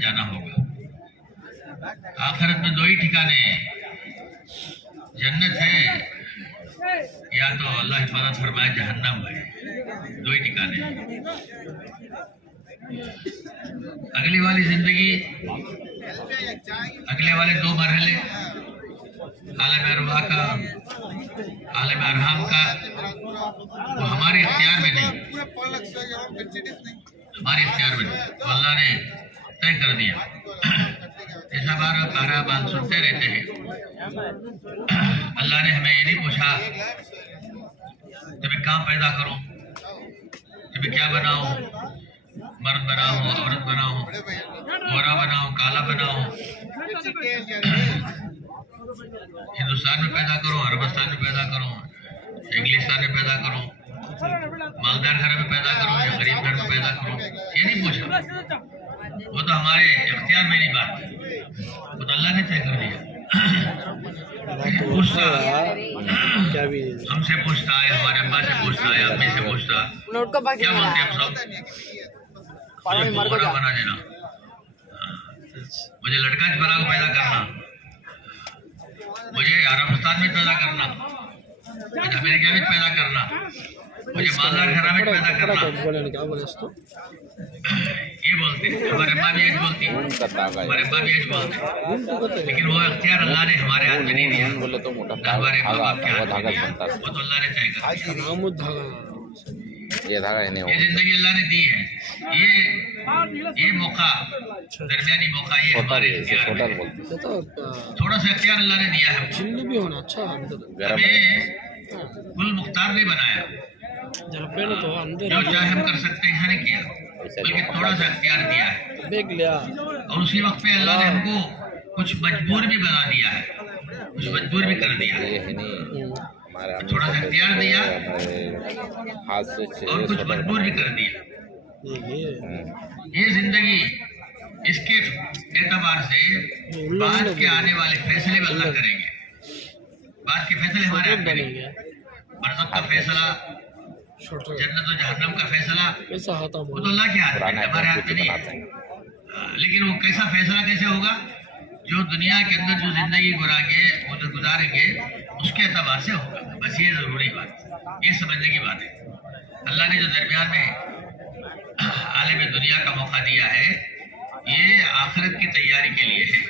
جانا ہوگا. آخرت میں دو ہی ٹھکانے ہیں، جنت ہے یا تو اللہ حفاظت فرمائے جہنم ہے. دو ہی ٹھکانے ہیں. اگلی والی زندگی، اگلے والے دو مرحلے، عالم ارواح کا، عالم ارحام کا، وہ ہمارے اختیار میں نہیں، ہمارے اختیار میں نہیں، تو اللہ نے طے کر دیا. ایسا بار پارا بات سنتے رہتے ہیں. اللہ نے ہمیں یہ نہیں پوچھا تمہیں کہاں پیدا کروں، تمہیں کیا بناؤں، مرد بناؤں، عورت بناؤں، گورا بناؤں، کالا بناؤں، ہندوستان میں پیدا کروں، عربستان میں پیدا کروں، انگلستان میں پیدا کروں، مالدار گھر میں پیدا کروں یا غریب گھر میں پیدا کروں، یہ نہیں پوچھا. وہ تو ہمارے اختیار میں نہیں بات، وہ تو اللہ نے طے کر دیا. ہم سے پوچھتا ہے، ہمارے ابا سے پوچھتا ہے، امی سے پوچھتا، کیا بولتے ہیں ہم سب؟ گورا بنا دینا، مجھے لڑکا بنا کو پیدا کرنا، مجھے عربستان میں پیدا کرنا، مجھے امریکہ میں پیدا کرنا، مجھے مالدار گھر میں پیدا کرنا. یہ بولتے ہیں. ہمارے ماں بھی ایج بولتی، ہمارے ابا بھی ایج بولتے، لیکن وہ اختیار اللہ نے ہمارے ہاتھ میں نہیں دیا. ہمارے ماں باپ کے ہاتھ میں دیا، وہ تو اللہ نے طے کر دیا. یہ زندگی اللہ نے دی ہے. یہ موقع، درمیانی موقع، یہ ہمارے اختیار میں ہے. تھوڑا سا اختیار اللہ نے دیا ہے. ہمیں کل مختار نہیں بنایا، جو چاہے ہم کر سکتے ہیں نہیں کیا، بلکہ تھوڑا سا اختیار دیا ہے. اور اسی وقت پہ اللہ نے ہم کو کچھ مجبور بھی بنا دیا ہے، کچھ مجبور بھی کر دیا ہے. تھوڑا سا اختیار دیا اور کچھ مجبور بھی کر دیا. یہ زندگی، اس کے اعتبار سے بعد کے آنے والے فیصلے بھی اللہ کریں گے. بعد کے فیصلے ہمارے ہاتھ میں نہیں. برزخ کا فیصلہ، جنت و جہنم کا فیصلہ، وہ تو اللہ کے ہاتھ میں، ہمارے ہاتھ میں نہیں ہے. لیکن وہ کیسا فیصلہ کیسے ہوگا؟ جو دنیا کے اندر جو زندگی گزاریں گے اس کے اعتبار سے ہوگا. بس یہ ضروری بات، یہ سمجھنے کی بات ہے. اللہ نے جو درمیان میں عالم دنیا کا موقع دیا ہے، یہ آخرت کی تیاری کے لیے ہے.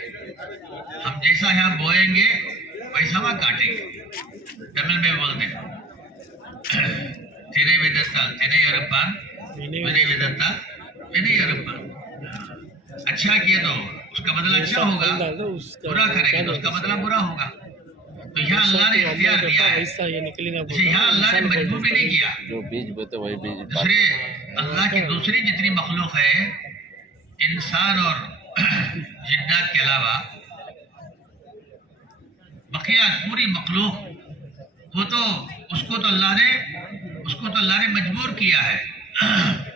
ہم جیسا یہاں بوئیں گے ویسا وہاں کاٹیں گے. تمل میں بولتے ہیں تیرے ویدتا تیرے یورپان، میرے ویدتا میرے یورپان. اچھا کیے تو اس کا بدلہ اچھا ہوگا، برا کریں گے تو اس کا بدلہ برا ہوگا. تو یہاں اللہ نے اختیار دیا ہے، یہاں اللہ نے مجبور بھی نہیں کیا. دوسرے اللہ کی دوسری جتنی مخلوق ہے، انسان اور جنات کے علاوہ بقیہ پوری مخلوق، وہ تو اس کو تو اللہ نے مجبور کیا ہے،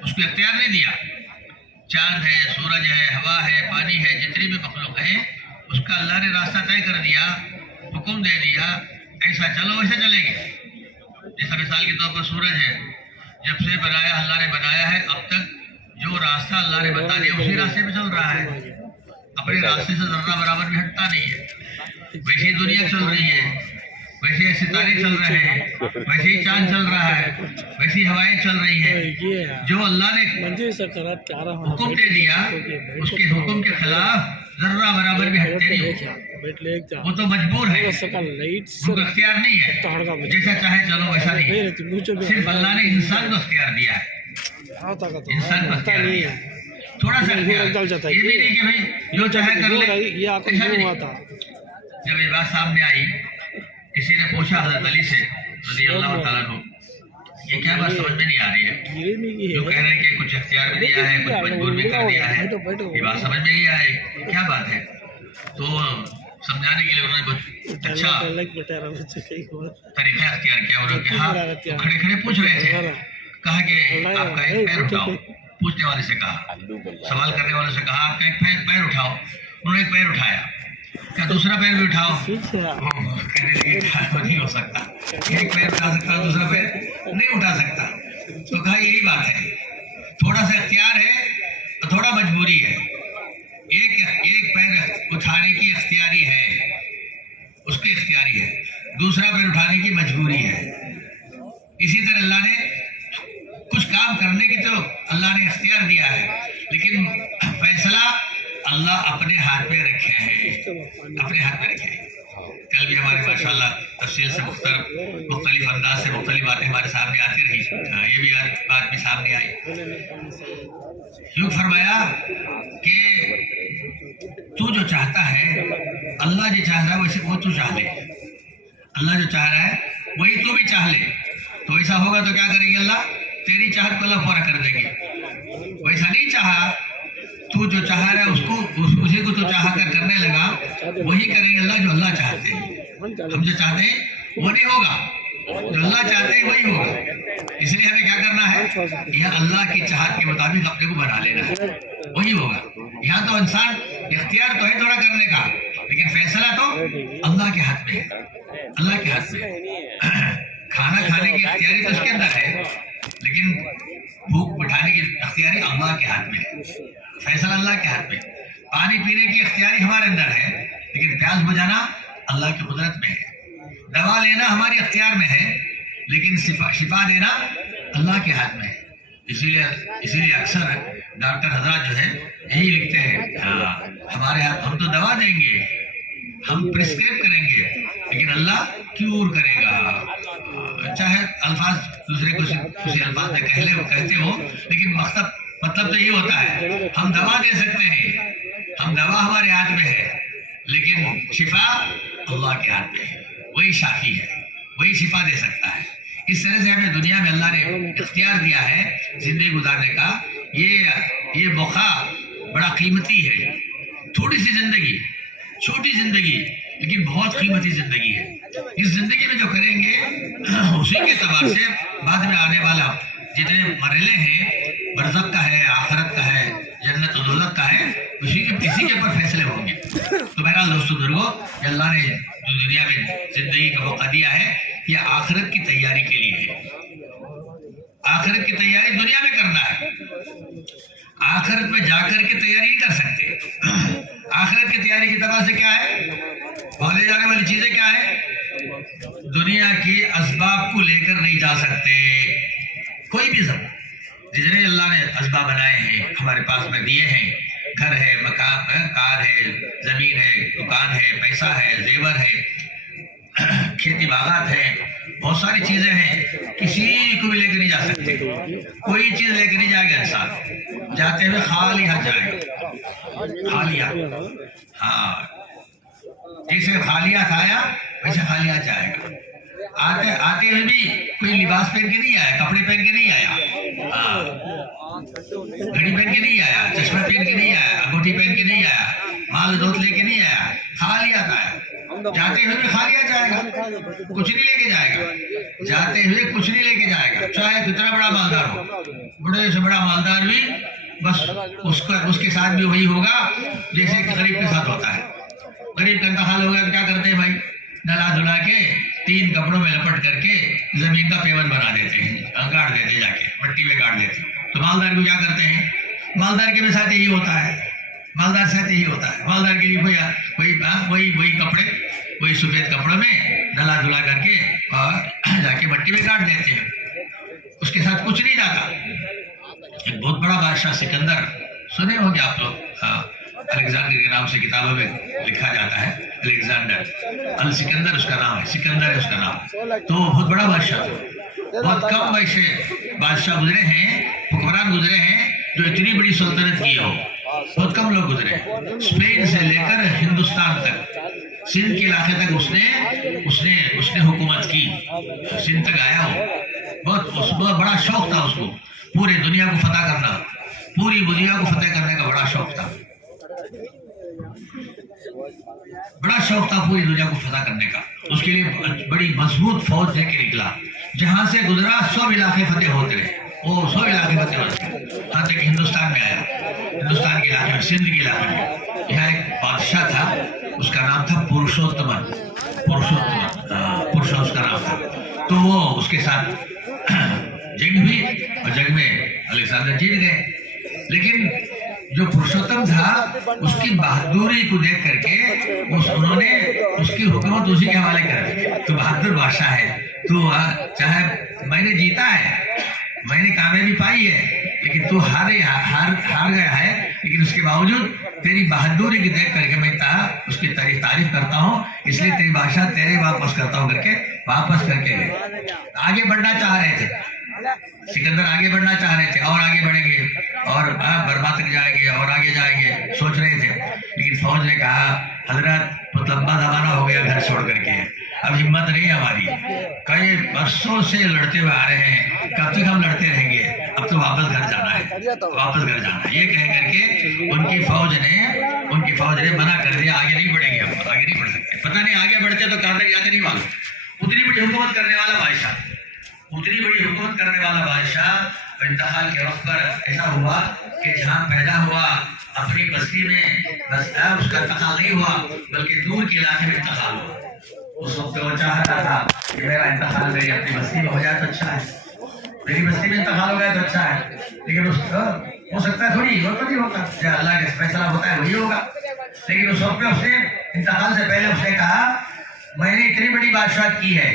اس کو اختیار نہیں دیا. چاند ہے، سورج ہے، ہوا ہے، پانی ہے، جتنی بھی مخلوق ہے، اس کا اللہ نے راستہ طے کر دیا، حکم دے دیا، ایسا چلو ویسا چلے گے. جیسا مثال کے طور پر سورج ہے، جب سے بنایا اللہ نے بنایا ہے، اب تک جو راستہ اللہ نے بتا دیا اسی راستے پہ چل رہا ہے. اپنے راستے سے ذرہ برابر بھی ہٹتا نہیں ہے. ویسے ہی دنیا چل رہی ہے، ویسے ہی ستارے چل رہے ہیں، ویسے ہی چاند چل رہا ہے، ویسی ہوائیں چل رہی ہیں. جو اللہ نے حکم دے دیا اس کے حکم کے خلاف ذرہ برابر بھی ہٹتے نہیں. وہ تو مجبور ہے، ان کو اختیار نہیں ہے. جیسا چاہے چلو ویسا نہیں. صرف اللہ نے انسان کو اختیار دیا ہے، انسان کو اختیار دیا. تھوڑا سا اختیار، یہ بھی نہیں کہ بھائی جو چاہے کر لے. جب یہ بات سامنے آئی، کسی نے پوچھا حضرت علی سے رضی اللہ تعالیٰ عنہ، یہ کیا بات سمجھ میں نہیں آ رہی ہے؟ جو کہہ رہے ہیں کہ کچھ اختیار بھی دیا ہے، کچھ مجبور بھی کر دیا ہے، یہ بات سمجھ میں نہیں آ رہی، کیا بات ہے؟ تو سمجھانے کے لیے انہوں نے بہت اچھا طریقہ اختیار کیا. انہوں نے کہا، کھڑے کھڑے پوچھ رہے تھے، کہا کہ آپ کا ایک پیر اٹھاؤ. پوچھنے والے سے کہا، سوال کرنے والے سے کہا آپ کا ایک پیر اٹھاؤ. انہوں نے ایک پیر اٹھایا. کیا دوسرا پیر بھی اٹھاؤ؟ نہیں ہو سکتا. ایک پیر اٹھا سکتا، دوسرا پیر نہیں اٹھا سکتا. تو کہا یہی بات ہے، تھوڑا سا اختیار ہے اور تھوڑا مجبوری ہے. اٹھانے کی اختیاری ہے، اس کی اختیاری ہے، دوسرا پیر اٹھانے کی مجبوری ہے۔ اسی طرح اللہ نے کچھ کام کرنے کی تو اللہ نے اختیار دیا ہے، لیکن فیصلہ اللہ اپنے ہاتھ میں رکھے ہیں، اپنے ہاتھ میں رکھے ہیں۔ کل بھی ہمارے ماشاءاللہ تفصیل سے مختلف انداز سے مختلف باتیں ہمارے سامنے آتی رہی، یہ بھی بات بھی سامنے آئی۔ یوں فرمایا کہ تو جو چاہتا ہے، اللہ جو چاہ رہا ہے ویسے وہ تو چاہ لے، اللہ جو چاہ رہا ہے وہی تو بھی چاہ لے، تو ایسا ہوگا تو کیا کریں گے؟ اللہ تیری چاہت کو اللہ پورا کر دیں گے۔ ویسا نہیں چاہا، تو جو چاہ رہا ہے اسی کو تو چاہ کر کرنے لگا، وہی کریں گے اللہ جو اللہ چاہتے ہیں۔ ہم جو چاہتے ہیں وہ نہیں ہوگا، جو اللہ چاہتے ہیں وہی ہوگا۔ اس لیے ہمیں کیا کرنا ہے؟ یہ اللہ کی چاہت کے مطابق اپنے کو بنا لینا ہے، وہی ہوگا۔ یہاں تو انسان اختیار تو ہے تھوڑا کرنے کا، لیکن فیصلہ تو اللہ کے ہاتھ میں ہے، اللہ کے ہاتھ میں۔ کھانا کھانے کی اختیاری تو اس کے اندر ہے، لیکن بھوک بٹھانے کی اختیاری اللہ کے ہاتھ میں ہے، فیصلہ اللہ کے ہاتھ میں۔ پانی پینے کی اختیاری ہمارے اندر ہے، لیکن پیاس بجھانا اللہ کی قدرت میں ہے۔ دوا لینا ہماری اختیار میں ہے، لیکن شفا دینا اللہ کے ہاتھ میں ہے۔ اسی لیے اکثر ڈاکٹر حضرات جو ہے یہی لکھتے ہیں، ہمارے ہاتھ، ہم تو دوا دیں گے، ہم پرسکرائب کریں گے، لیکن اللہ کیور کرے گا۔ چاہے الفاظ دوسرے کو کسی الفاظ میں کہتے ہو، لیکن مطلب تو یہ ہوتا ہے ہم دوا دے سکتے ہیں، ہم دوا ہمارے ہاتھ میں ہے، لیکن شفا اللہ کے ہاتھ میں ہے، وہی شافی ہے، وہی شفا دے سکتا ہے۔ اس طرح سے ہمیں دنیا میں اللہ نے اختیار دیا ہے زندگی گزارنے کا۔ یہ موقع بڑا قیمتی ہے، تھوڑی سی زندگی، چھوٹی زندگی، لیکن بہت قیمتی زندگی ہے۔ اس زندگی میں جو کریں گے اسی کے اعتبار سے بعد میں آنے والا جتنے مرحلے ہیں، برزخ کا ہے، آخرت کا ہے، جنت و دوزخ کا ہے، اسی کے اوپر فیصلے ہوں گے۔ تو بہرحال دوستو بزرگو، اللہ نے جو دنیا میں زندگی کا موقع دیا ہے، یہ آخرت کی تیاری کے لیے ہے۔ آخرت کی تیاری دنیا میں کرنا ہے، آخرت میں جا کر کے تیاری نہیں کر سکتے۔ آخرت کی تیاری کی طرح سے کیا ہے؟ بھولے جانے والی چیزیں کیا ہے؟ دنیا کے اسباب کو لے کر نہیں جا سکتے، کوئی بھی سبب، جتنے اللہ نے اسباب بنائے ہیں ہمارے پاس میں دیے ہیں، گھر ہے، مکان ہے، کار ہے، زمین ہے، دکان ہے، پیسہ ہے، زیور ہے، کھیتی باغات ہے، بہت ساری چیزیں ہیں، کسی کو بھی لے کے نہیں جا سکتے، کوئی چیز لے کے نہیں جائے گا انسان، جاتے ہوئے خالی ہاتھ جائے گا، خالی ہاتھ۔ ہاں، جیسے خالی ہاتھ آیا ویسے خالی ہاتھ جائے گا۔ آتے ہوئے بھی کوئی لباس پہن کے نہیں آیا، کپڑے پہن کے نہیں آیا، گھڑی پہن کے نہیں آیا، چشمہ پہن کے نہیں آیا، انگوٹھی پہن کے نہیں آیا، مال دوت لے کے نہیں آیا، خالی ہاتھ آیا۔ جاتے ہوئے بھی خالی ہاتھ جائے گا، کچھ نہیں لے کے جائے گا، جاتے ہوئے کچھ نہیں لے کے جائے گا، چاہے کتنا بڑا مالدار ہو، بڑے سے بڑا مالدار بھی بس اس کے ساتھ بھی وہی ہوگا جیسے کہ غریب کے ساتھ ہوتا ہے۔ غریب کا انتقال ہو گیا تو کیا کرتے ہیں بھائی؟ نلا دھلا کے 3 کپڑوں میں لپٹ کر کے زمین کا پیون بنا دیتے ہیں، گاڑ دیتے ہیں، جا کے مٹی میں گاڑ دیتے ہیں۔ تو مالدار کو کیا کرتے ہیں؟ مالدار کے بھی ساتھ یہی ہوتا ہے، مالدار ساتھ یہی ہوتا ہے، مالدار کے لیے وہی کپڑے، وہی سفید کپڑوں میں نلا دھلا کر کے اور جا کے مٹی میں گاڑ دیتے ہیں، اس کے ساتھ کچھ نہیں جاتا۔ ایک بہت بڑا بادشاہ سکندر، سنے ہوں گے آپ لوگ، الیگزینڈر کے نام سے کتابوں میں لکھا جاتا ہے، الیگزینڈر السکندر اس کا نام ہے، سکندر ہے اس کا نام۔ تو بہت بڑا بادشاہ تھا، بہت کم ایسے بادشاہ گزرے ہیں، حکمران گزرے ہیں جو اتنی بڑی سلطنت کی ہو، بہت کم لوگ گزرے ہیں۔ اسپین سے لے کر ہندوستان تک، سندھ کے علاقے تک اس نے حکومت کی، سندھ تک آیا ہو، بہت بڑا شوق تھا اس کو، پورے دنیا کو فتح کرنا، پوری دنیا کو فتح کرنے کا بڑا شوق تھا، بڑا شوق تھا پوری دنیا کو فتح کرنے کا۔ اس کے لیے بڑی مضبوط فوج لے کے نکلا، جہاں سے گزرا 100 علاقے فتح ہوتے رہے، وہ 100 علاقے فتح ہوتے رہے، یہاں تک ہندوستان میں آیا، ہندوستان کے علاقے میں، سندھ کے علاقے میں۔ یہاں ایک بادشاہ تھا، اس کا نام تھا پرشوتمن اس کا نام تھا۔ تو وہ اس کے ساتھ جنگ ہوئی اور جنگ میں الیگزینڈر جیت گئے، لیکن جو پرشوتم تھا اس کی بہادری کو دیکھ کر کے انہوں نے اس کی حکومت اسی کے حوالے کر دی. تو بہادر بادشاہ ہے, تو چاہے میں نے جیتا ہے, میں نے کامیابی پائی ہے, لیکن تو ہار گیا ہے, لیکن اس کے باوجود تیری بہادری کو دیکھ کر کے میں اس کی تعریف کرتا ہوں, اس لیے تیری بادشاہ تیرے واپس کرتا ہوں کر کے واپس کر کے گئے. آگے بڑھنا چاہ رہے تھے سکندر, آگے بڑھنا چاہ رہے تھے, اور آگے بڑھیں گے اور برما تک جائیں گے اور آگے جائیں گے سوچ رہے تھے. لیکن فوج نے کہا حضرت بہت لمبا زمانہ ہو گیا گھر چھوڑ کر کے, اب ہمت نہیں ہماری, کئی برسوں سے لڑتے ہوئے آ رہے ہیں, کب تک ہم لڑتے رہیں گے, اب تو واپس گھر جانا ہے, واپس گھر جانا ہے. یہ کہہ کر کے ان کی فوج نے منع کر دیا, آگے نہیں بڑھیں گے, ہم آگے نہیں بڑھ سکتے. پتہ نہیں آگے بڑھتے تو کہاں تک جاتے نہیں معلوم. اتنی بڑی حکومت کرنے والا بادشاہ انتقال کے وقت پر ایسا ہوا کہ جہاں پیدا ہوا اپنی بستی میں بس اس کا انتقال نہیں ہوا, بلکہ دور کے علاقے میں انتقال ہوا. اس وقت وہ چاہتا تھا کہ میرا انتقال میری اپنی بستی میں ہو جائے تو اچھا ہے, میری بستی میں انتقال ہو گیا تو اچھا ہے. لیکن اس ہو سکتا ہے تھوڑی وہ تو نہیں ہوتا, جو اللہ کا فیصلہ ہوتا ہے وہی ہوگا. لیکن اس وقت اس نے انتقال سے پہلے اس نے کہا میں نے اتنی بڑی بادشاہت کی ہے,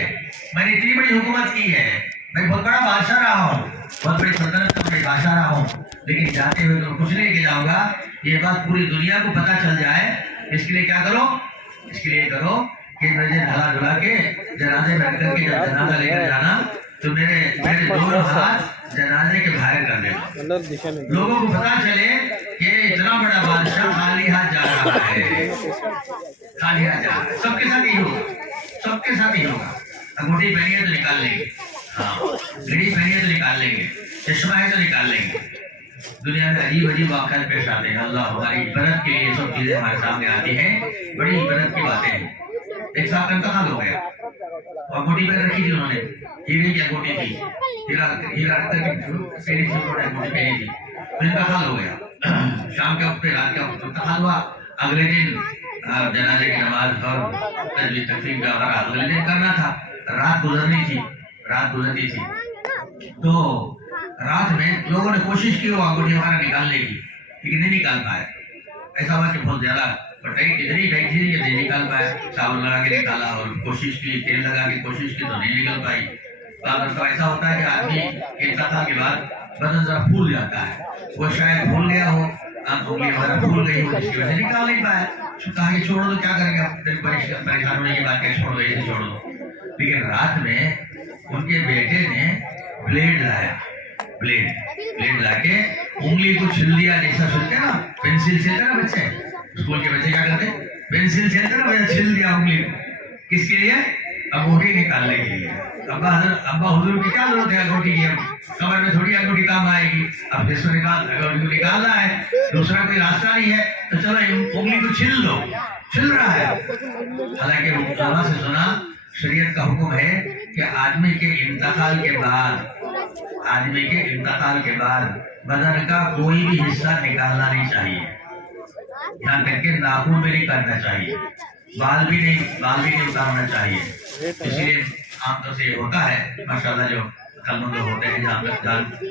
میں نے اتنی بڑی حکومت کی ہے, میں بہت بڑا بادشاہ رہا ہوں, بہت بڑی سلطنت کا بڑی بادشاہ رہا ہوں, لیکن جاتے ہوئے تو کچھ نہیں لے کے جاؤں گا. یہ بات پوری دنیا کو پتہ چل جائے, اس کے لیے کیا کرو, اس کے لیے کرو کہ مجھے ڈھلا ڈھلا کے جنازے میں رکھ کر کے جنازہ لے کر جانا, تو میرے دونوں ہاتھ جنازے کے باہر کر دینا. لوگوں کو پتہ چلے کہ اتنا بڑا بادشاہ خالی ہاتھ جا رہا ہے, خالی ہاتھ جا رہا ہے. سب کے ساتھ ہی ہوگا, سب کے ساتھ ہی ہوگا. انگوٹھی پہنی ہے تو نکال لیں گے, ہاں گھڑی پہنی ہے تو نکال لیں گے, چشمہ ہے تو نکال لیں گے. دنیا میں عجیب عجیب واقعات پیش آتے ہیں. اللہ ہماری عبرت کے لیے یہ سب چیزیں ہمارے سامنے آتی ہیں, بڑی عبرت کی باتیں ہیں. ایک صاحب کا انتقال ہو گیا, انگوٹھی پہ رکھی تھی انہوں نے, ہیرے کی انگوٹھی تھی, ہیرا رکھ کر کے پہنی تھی, انگوٹھی پہنی تھی. انتقال ہو گیا, شام کے وقت رات کا انتقال ہوا. اگلے دن جنازے کی نماز اور تجویز تقسیم کا وغیرہ اگلے دن کرنا تھا. رات گزرتی تھی, تو رات میں لوگوں نے کوشش کی وہ انگوٹھی ہمارا نکالنے کی, لیکن نہیں نکال پائے. ایسا ہوا کہ بہت زیادہ اتنی ٹائٹ تھی کہ نہیں نکال پائے. صابن لگا کے نکالا اور کوشش کی, تیل لگا کے کوشش کی تو نہیں نکل پائی. بعض ایسا ہوتا ہے کہ آدمی کے انتقال کے بعد بدن ذرا پھول جاتا ہے, وہ شاید بھول گیا ہو, انگلی وغیرہ بھول گئی ہو, جس کی وجہ سے نکال نہیں پایا. کہا کہ چھوڑ دو, کیا کریں گے, پریشان ہونے کی بات ہے, چھوڑ دو, ایسے چھوڑ دو. لیکن رات میں ان کے بیٹے نے بلیڈ لا کے انگلی کو چھل دیا. جیسا چھلتے نا پینسل سے نا بچے, اسکول کے بچے کیا کرتے, پینسل سے نا ویسا چھل دیا انگلی کو. کس کے لیے, انگوٹھی نکالنے کے لیے. ابا حضور کی کیا ضرورت ہے انگوٹھی کی, کمر میں تھوڑی انگوٹھی کام آئے گی. اب جس کو نکالنا ہے, دوسرا کوئی راستہ نہیں ہے, تو چلو انگلی کو چھل دو, چھل رہا ہے. حالانکہ علماء سے سنا شریعت کا حکم ہے کہ آدمی کے انتقال کے بعد بدن کا کوئی بھی حصہ نکالنا نہیں چاہیے. یہاں تک کہ ناخن بھی نہیں کرنا چاہیے, بال بھی نہیں اتارنا چاہیے. اس لیے عام طور سے یہ ہوتا ہے, ماشاءاللہ جو عقلمند لوگ ہوتے ہیں,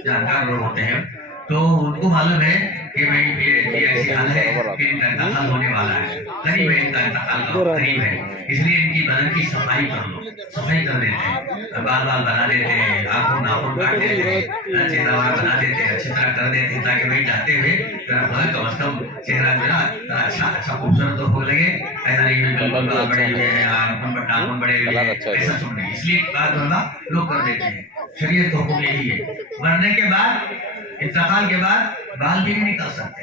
جانکار لوگ ہوتے ہیں, تو ان کو معلوم ہے کہ بھائی یہ ایسی حال ہے کہ ان کا انتقال ہونے والا ہے, قریب ہے, ان کا انتقال قریب ہے. اس لیے ان کی بدن کی صفائی کر لو, صفائی کر دیتے ہیں, بال بنا دیتے ہیں, آنکھوں ناخن کاٹ دیتے ہیں, چہرہ بنا دیتے ہیں, اچھی طرح کر دیتے ہیں, تاکہ بھائی جاتے ہوئے کم از کم چہرہ جو نا اچھا خوبصورت تو ہو لگے. ایسا نہیں بالکل بال بڑے ہوئے ہیں, ناخن بڑے ہوئے ہیں, ایسا سن نہیں. اس لیے بات لوگ کر دیتے ہیں. شریعت کا حکم یہی ہے, مرنے کے بعد, انتقال کے بعد بال بھی نہیں نکال سکتے,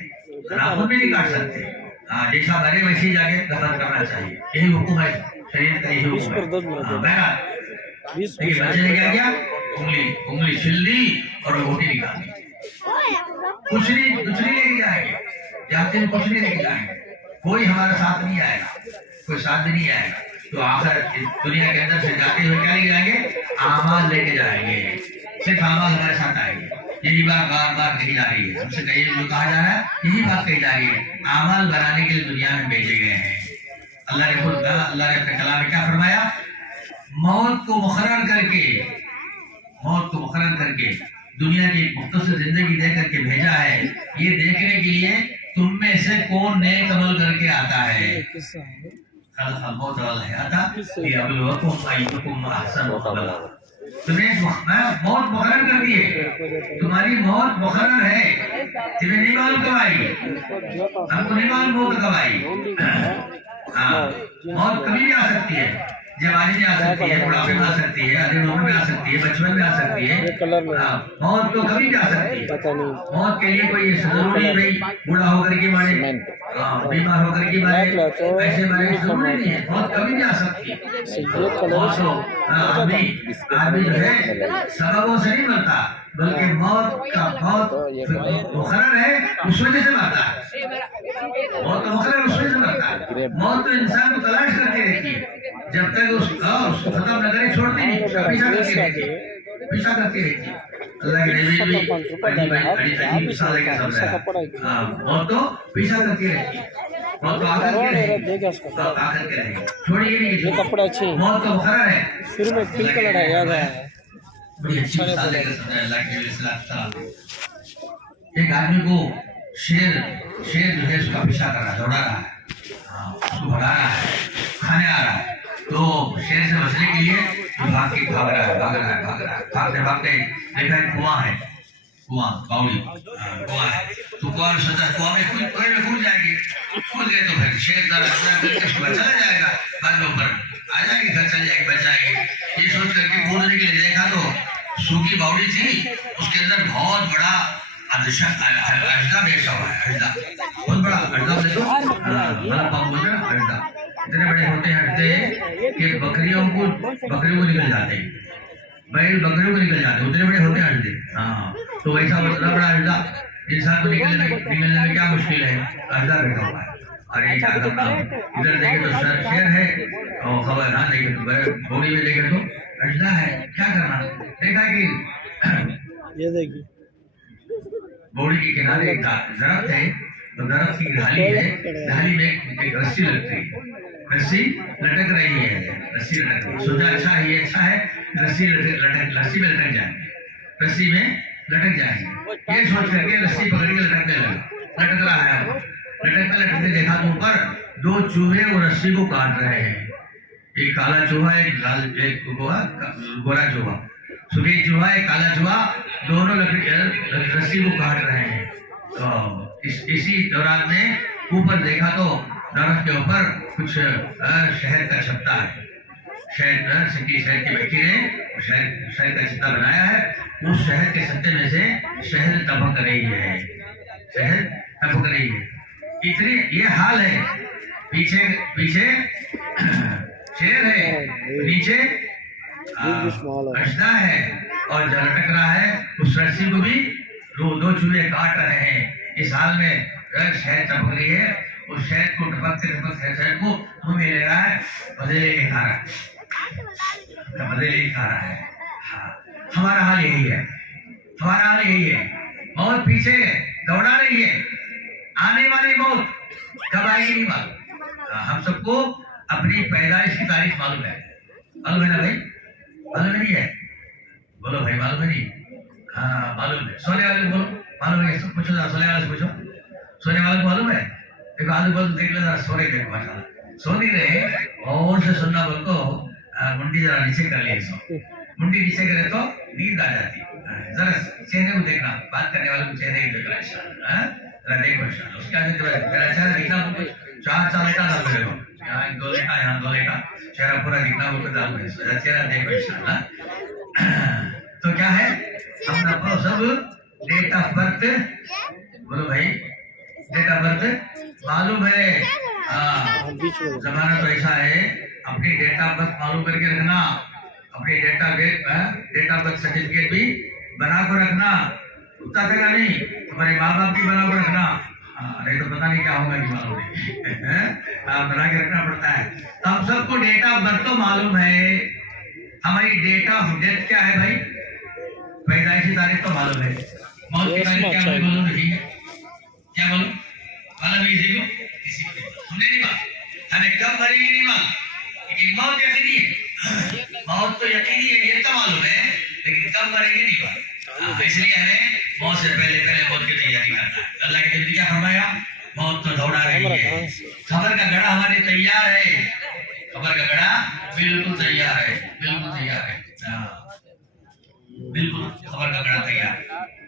ناخن بھی نہیں کاٹ سکتے. جیسا مرے ویسے ہی جا کے دفن کرنا چاہیے. یہی حکم ہے شریعت کا, یہی حکم ہے. بہرحال بچے نے کیا کیا, انگلی چھل دی اور انگوٹھی نکال دی. کچھ نہیں لے کے جائیں گے, جاتے ہیں کچھ نہیں لے کے جائیں گے, کوئی ہمارا ساتھ نہیں آئے گا, کوئی ساتھ بھی نہیں آئے گا. تو آخر دنیا کے اندر سے جاتے ہوئے کیا لے کے جائیں گے, اعمال لے کے جائیں گے. صرف اعمال ہمارے ساتھ آئیں گے. یہی بات بار بار کہی جا رہی ہے, ہم سے جو کہا جا رہا ہے یہی بات کہی جا رہی ہے. اعمال بنانے کے لیے دنیا میں بھیجے گئے ہیں. اللہ نے اپنے کلام میں کیا فرمایا, موت کو مقرر کر کے دنیا کی مختصر زندگی دے کر کے بھیجا ہے یہ دیکھنے کے لیے تم میں سے کون نیک عمل کر کے آتا ہے. خلق الموت والحیات لیبلوکم ایکم احسن عملا. تمہیں موت مقرر کر دی ہے, تمہاری موت مقرر ہے, تمہیں نہیں معلوم کب آئی, ہم کو نہیں معلوم موت کب آئی. ہاں موت کبھی بھی آ سکتی ہے, جوانی میں آ سکتی ہے, بڑھاپے میں آ سکتی ہے, ادھیڑ عمر میں آ سکتی ہے, بچپن میں آ سکتی ہے. موت تو کبھی بھی آ سکتی ہے. موت کے لیے کوئی ضروری نہیں بوڑھا ہو کر کے مارے, بیمار ہو کر کے مارے, ایسے مارے ضروری نہیں ہے. موت کبھی بھی آ سکتی ہے. آدمی جو ہے سببوں سے نہیں مرتا, بلکہ موت کا موت مقرر ہے اس وجہ سے مرتا ہے. موت کا مقرر اس وجہ سے مرتا ہے. موت تو انسان کو تلاش کرتی رہتی ہے جب تک اس کو ختم نہ کرے, چھوڑتی نہیں, پیچھا کرتی رہتی ہے. اللہ کے نبی بھی بڑی عجیب مثال ہے کہ سمجھایا, موت تو پیچھا کرتی رہتی ہے. موت تو آخر کے رہے گی, چھوڑیے نہیں, موت تو مقرر ہے. بڑی اچھی مثال ہے کہ سمجھایا اللہ کے نبی صلی اللہ علیہ وسلم. ایک آدمی کو شیر جو ہے اس کا پیچھا کر رہا ہے, دوڑا رہا ہے, اس کو بھگا رہا ہے, کھانے آ رہا ہے. تو شیر سے بچنے کے لیے بھاگ رہا ہے. بھاگتے دیکھا ایک کنواں ہے, باوڑی کنواں ہے. تو کنواں میں سوچا کنواں میں کود جائیں گے, کود گئے تو پھر شیر چلا جائے گا, بعد میں اوپر آ جائیں گے, گھر چل جائیں گے, بچ جائیں گے. یہ سوچ کر کے کودنے کے لیے دیکھا تو سوکھی باوڑی تھی, اس کے اندر بہت بڑا اجدا بیٹھا ہوا ہے. اجدا بہت بڑا اجدا, اتنے بڑے ہوتے ہیں اجدے کہ بکریوں کو نکل جاتے ہیں, بیل بکریوں کو نکل جاتے ہیں, اتنے بڑے ہوتے ہیں اجدے. ہاں تو ویسا اتنا بڑا اجدا انسان کو نکلنے میں کیا مشکل ہے, اجدا بیٹھا ہوا ہے. اور یہ کیا کرنا, ادھر دیکھے تو شیر ہے, اور خبر نہ دیکھے تو بوڑی میں دیکھے تو اجدا ہے. کیا کرنا, دیکھا کہ بوڑی کے کنارے ایک درخت ہے, تو درخت کی ڈھالی ہے, ڈھالی میں ایک رسی لٹک رہی ہے, رسی لٹک رہی ہے. سوچا اچھا ہے, یہ اچھا ہے, رسی میں لٹک جائیں گے. یہ سوچ کر کے رسی پکڑ کے لٹک رہا ہے. لٹکتے دیکھا تو اوپر دو چوہے وہ رسی کو کاٹ رہے ہیں. ایک کالا چوہا, ایک گورا چوہا. سفید چوہا, ایک کالا چوہا, دونوں رسی کو کاٹ رہے ہیں. تو اسی دوران میں اوپر دیکھا تو درخت کے اوپر کچھ شہد کا چھتا ہے. شہد کی بکھی نے شہد کا چھتا بنایا ہے. اس شہد کے چھتے میں سے شہد ٹپک رہی ہے. اتنی یہ حال ہے. پیچھے شیر ہے, نیچے اجدا ہے, اور جو لٹک رہا ہے اس رسی کو بھی دو چوہے کاٹ رہے ہیں. اس حال میں شہد ٹپک رہی ہے, اس شہد کو ٹپکتے شہد کو منہ میں لے رہا ہے, مزے لے کے کھا رہا ہے. ہمارا حال یہی ہے. موت پیچھے دوڑا رہی ہے. آنے والی موت کب آئے گی نہیں معلوم. ہم سب کو اپنی پیدائش کی تاریخ معلوم ہے نا بھائی, معلوم نہیں ہے, بولو بھائی معلوم ہے نہیں. ہاں معلوم ہے. سونے والے کو بولو معلوم ہے, پوچھو ذرا سونے والے سے پوچھو, سونے والے کو معلوم ہے. دیکھو آدمی بول دیکھ لو ذرا, سو رہے دیکھو ماشاء اللہ, سو نہیں رہے, اور سے سننا بول کو منڈی ذرا نیچے کر لیے. منڈی نیچے کرے تو نیند آ جاتی. ذرا چہرے کو دیکھنا, بات کرنے والے کو چہرے کو دیکھنا انشاءاللہ. دیکھو انشاءاللہ اس کے آگے میرا چہرہ دکھنا, 4 لیٹا ڈال میرے کو, یہاں 2 لیٹا, یہاں 2 لیٹا, چہرہ پورا دکھنا وہ ڈال میرے, چہرہ دیکھو انشاءاللہ. تو کیا ہے, اپنا سب ڈیٹ آف برتھ, بولو بھائی ڈیٹ آف برتھ معلوم ہے. زمانہ تو ایسا ہے, اپنی ڈیٹ آف برتھ معلوم کر کے رکھنا. اپنی ڈیٹ آف برتھ سرٹیفکیٹ بھی بنا کر رکھنا. اتنا تک نہیں, تمہارے ماں باپ کی بنا کر رکھنا, نہیں تو پتہ نہیں کیا ہوگا. معلوم نہیں, بنا کے رکھنا پڑتا ہے. ہم سب کو ڈیٹ آف برتھ تو معلوم ہے. ہماری ڈیٹ آف ڈیتھ کیا ہے بھائی, پیدائشی تاریخ تو معلوم ہے. موت کی تاریخ کیا بولو نہیں, کیا بولو معلوم ہے کسی کو, ہم نے نہیں معلوم. ہمیں کب مرے گی نہیں معلوم, لیکن موت یقینی ہے. موت تو یقینی ہے, یہ تو معلوم ہے, لیکن کب مرے گی نہیں معلوم. اس لیے ہمیں موت سے پہلے موت کی تیاری کرنا ہے. اللہ کے نبی کیا فرمایا؟ موت تو دوڑا رہی ہے، خبر کا گڑھا ہمارے تیار ہے، خبر کا گڑھا بالکل تیار ہے، بالکل تیار ہے، بالکل خبر کا گڑھا تیار ہے.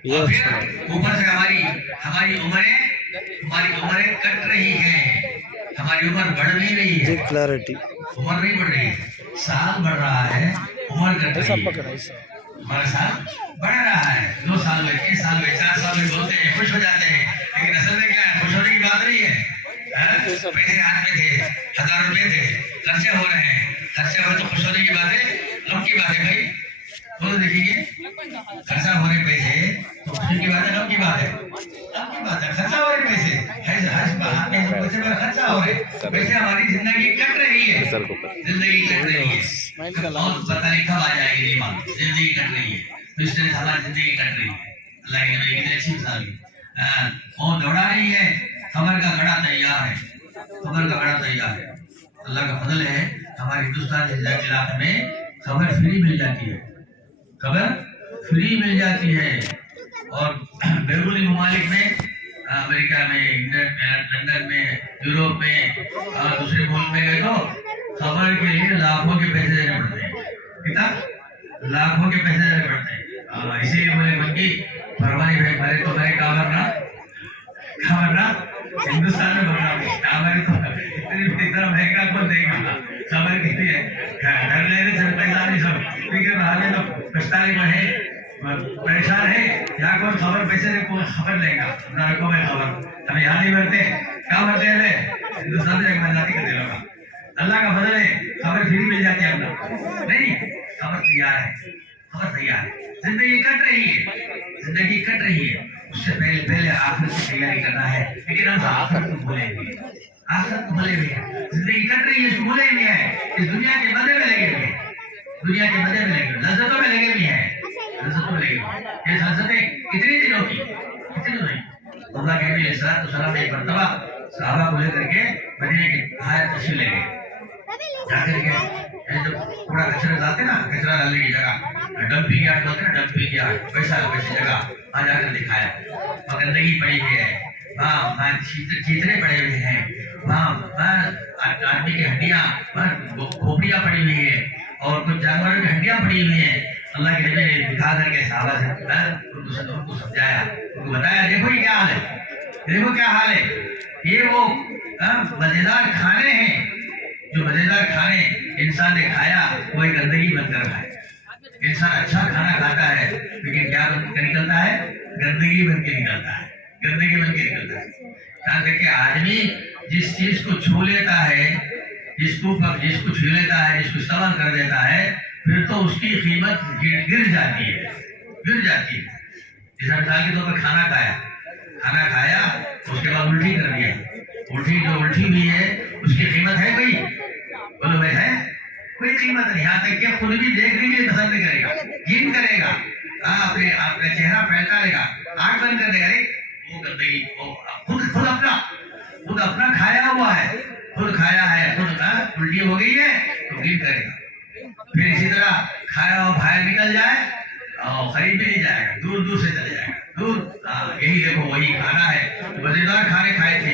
اور پھر اوپر سے ہماری عمریں کٹ رہی ہیں، ہماری عمر بڑھ نہیں رہی ہے، عمر نہیں بڑھ رہی ہے، سال بڑھ رہا ہے، عمر کٹ رہی ہے. ہمارا سال بڑھ رہا ہے، 2 سال میں 3 سال میں 4 سال میں بولتے ہیں، خوش ہو جاتے ہیں، لیکن اصل میں کیا ہے؟ خوش ہونے کی بات نہیں ہے. پیسے ہاتھ میں تھے، 1000 روپے تھے، خرچے ہو رہے ہیں، خرچے ہوئے تو خوش ہونے کی بات ہے، غم کی بات ہے بھائی. بولو دیکھیے، خرچہ ہو رہے پیسے تو خوشی کی بات ہے، غم کی بات ہے؟ غم کی بات ہے. خرچہ ہو رہے پیسے، پیسے میں خرچہ ہو رہے پیسے، ہماری زندگی کٹ رہی ہے، زندگی کٹ رہی ہے. بہت پتہ نہیں کب آ جائے گی نہیں معلوم، زندگی کٹ رہی ہے. تو اس طرح سے ہماری زندگی کٹ رہی ہے. اللہ کی نبی کتنی اچھی مثال ہے. اور دوڑا رہی ہے، خبر کا گڑھا تیار ہے، خبر کا گڑھا تیار ہے. اللہ کا فضل ہے، ہمارے ہندوستان کے علاقے میں خبر فری مل جاتی ہے، خبر فری مل جاتی ہے. اور بیرونی ممالک میں، امریکہ میں، انگلینڈ میں، لندن میں، یوروپ میں، دوسرے ملک میں گئے تو خبر کے لیے لاکھوں کے پیسے دینے پڑتے ہیں. کتنا؟ لاکھوں کے پیسے دینے پڑتے ہیں. اسی لیے بولے بلکہ فرمائی بھائی بھرے تو بھائی کھانا ہندوستان میں بنا کامر تو اتنا مہنگا کون دے گا؟ خبر کے لیے گھر لینے سے پیسہ نہیں سب کیونکہ بھاگے تو پچھتائی بڑھے پریشان ہے. یہاں کون خبر پیسے دے کون خبر لے گا؟ نہ رکھو میں خبر ہم یہاں نہیں بھرتے، کہاں بھرتے ہیں؟ ہندوستان سے مزاتی کرتے لوگ. اللہ کا فضل ہے، خبر فری مل جاتی ہے. ہم لوگ نہیں، خبر تیار ہے، خبر تیار ہے. زندگی کٹ رہی ہے، زندگی کٹ رہی ہے. اس سے پہلے آخرت کی تیاری کرنا ہے. لیکن ہم آخرت کو بھولے ہوئے، آخرت کو بھولے ہوئے ہیں. زندگی کٹ رہی ہے، اس کو بھولے ہوئے ہیں. اس دنیا کے مزے میں لگے ہوئے ہیں، دنیا کے مزے میں لگے ہوئے، لذتوں میں لگے ہوئے ہیں، لذتوں میں لگے ہوئے ہیں. یہ لذتیں کتنی دنوں کی، کتنی دنوں کی. اللہ کے نبی علیہ السلام ایک مرتبہ صحابہ کو لے کر کے مدینے کے باہر تشریف لے گئے. جا کر کے جو کوڑا کچرا ڈالتے نا، کچرا ڈالنے کی جگہ ڈمپنگ یارڈ بولتے نا، ڈمپنگ یارڈ ویسی جگہ وہاں جا کر دکھایا. وہاں گندگی پڑی ہوئی ہے، وہاں چیترے پڑے ہوئے ہیں، وہاں آدمی کی ہڈیاں، کھوپڑیاں پڑی ہوئی ہیں، اور کچھ جانوروں کی ہڈیاں پڑی ہوئی ہیں. اللہ کے نبی نے دکھا کر کے صحابہ سے ان کو سمجھایا، ان کو بتایا دیکھو یہ کیا حال ہے، دیکھو کیا حال ہے. یہ وہ مزیدار کھانے ہیں، جو مزیدار کھانے انسان نے کھایا وہ ایک گندگی بن کر کھائے. انسان اچھا کھانا کھاتا ہے لیکن کیا بن کے نکلتا ہے؟ گندگی بن کے نکلتا ہے، گندگی بن کے نکلتا ہے. یہاں تک کہ آدمی جس چیز کو چھو لیتا ہے، جس کو چھو لیتا ہے، جس کو استعمال کر دیتا ہے، پھر تو اس کی قیمت گر جاتی ہے، گر جاتی ہے. جیسے مثال کے طور پر کھانا کھایا اس کے بعد الٹی کر دیا، الٹی ہوئی ہے اس کی قیمت ہے کوئی؟ بولو بھائی ہے کوئی قیمت نہیں. یہاں تک کہ خود بھی دیکھنے کے لیے پسند نہیں کرے گا، گھن کرے گا، اپنے چہرہ پھیلتا رہے گا، آنکھ بند کر دے گا. وہ گندگی خود اپنا کھایا ہوا ہے، خود کھایا ہے، خود الٹی ہو گئی ہے تو گھن کرے گا. پھر اسی طرح کھایا ہوا باہر نکل جائے اور خرید بھی نہیں جائے گا، دور سے چلے جائے گا، دور. یہی دیکھو وہی کھانا ہے، مزیدار کھانے کھائے تھے،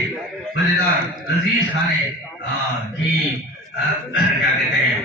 مزیدار لذیذ کھانے، کیا کہتے ہیں